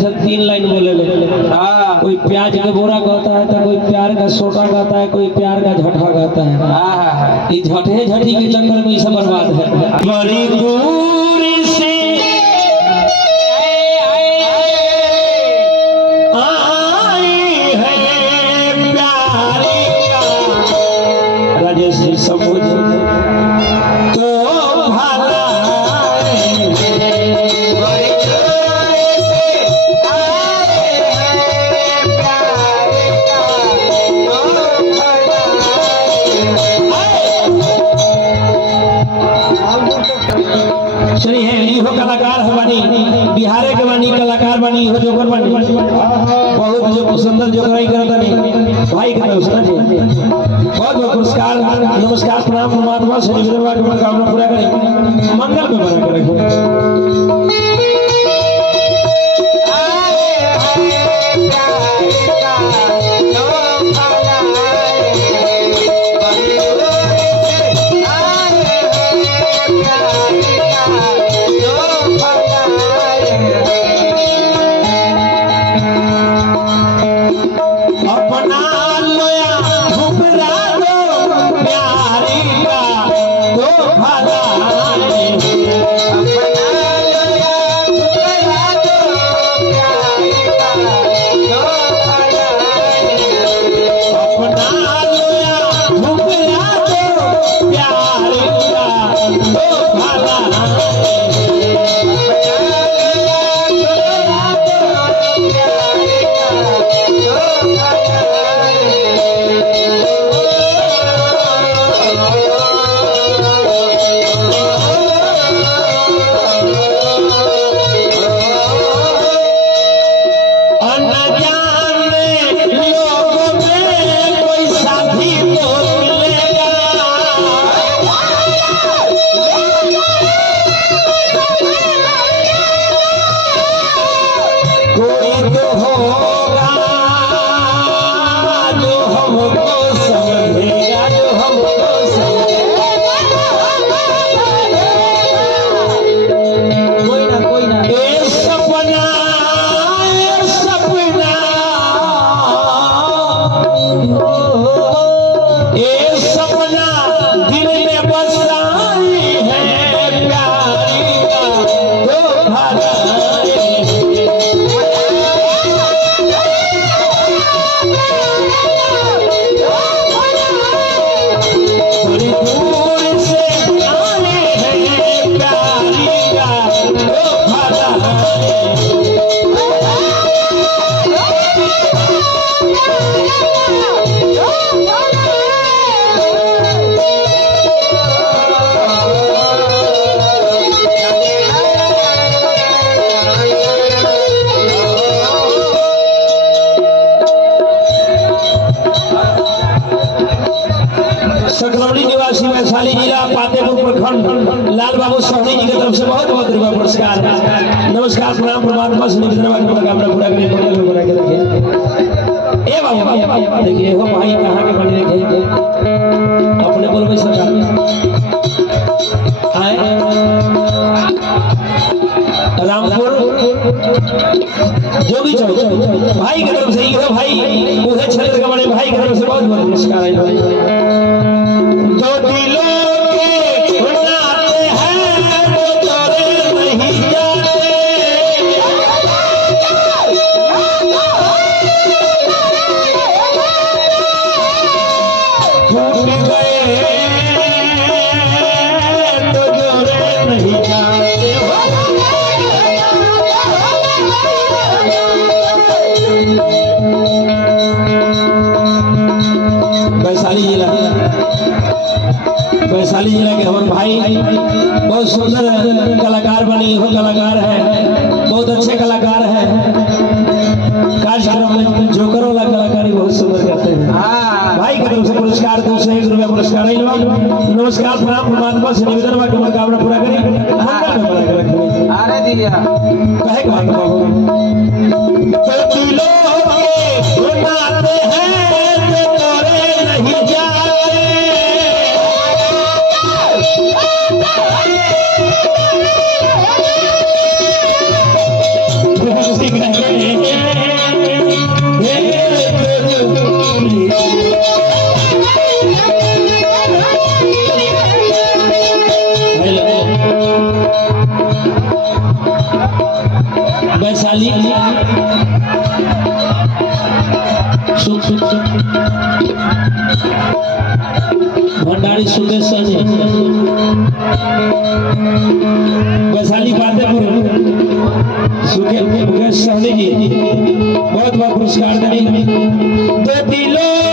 से 3 लाइन बोले ले। कोई प्याज का बोरा गाता है तो कोई प्यार का सोटा गाता है, कोई प्यार का झटा गाता है। ये झटे झटी के चक्कर में सब बर्बाद है। बड़ी दूरी से आई है प्यारी का राजेश समझ तो भाला सुनी है इहो कलाकार है बानी, बिहार के बानी कलाकार बानी, इहो जोकर बानी, बहुत जो सुंदर जोकर ही करता नहीं भाई का सुना जी। बहुत बहुत पुरस्कार, नमस्कार, प्रणाम, परमात्मा से निवेदन के मनोकामना पूरा करें, मंगल में बना करें। सकलौड़ी निवासी वैशाली जिला पातेपुर प्रखंड लाल बाबू सोहनी जी की तरफ से बहुत बहुत रुपया पुरस्कार। नमस्कार, प्रणाम, परमात्मा से निवेदन की मनोकामना पूरा करें, मंगल में बना के रखें। ए बाबू देखिए वो भाई कहाँ के बने रखे अपने बोलबे सरकार आए रामपुर जोगी चौक भाई की तरफ से ये भाई उधर क्षेत्र के बड़े भाई की तरफ से बहुत बहुत पुरस्कार है। जो दिलों के बनाते हैं वो तोरे नहीं जाते, टूट गए तो जोड़े नहीं जाते। वैशाली जिला के हमारे भाई बहुत सुंदर कलाकार बनी, वो कलाकार है, बहुत अच्छे कलाकार है, कार्यक्रम में जोकर वाला कलाकारी बहुत सुंदर करते हैं। भाई की तरफ से पुरस्कार 201 रुपया पुरस्कार। नमस्कार, प्रणाम, परमात्मा से निवेदन की मनोकामना पूरा करें, मंगल में बना के रखें। कहे के बात नहीं भंडारी सुकेश जी, वैशाली पातेपुर सुकेश सहनी जी बहुत बहुत पुरस्कार देने। दो दिलों